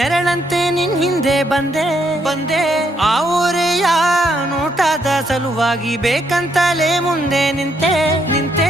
ನೆರಳಂತೆ ನಿನ್ ಹಿಂದೆ ಬಂದೆ ಆ ಊರೆಯ ನೋಟದ ಸಲುವಾಗಿ ಬೇಕಂತಲೇ ಮುಂದೆ ನಿಂತೆ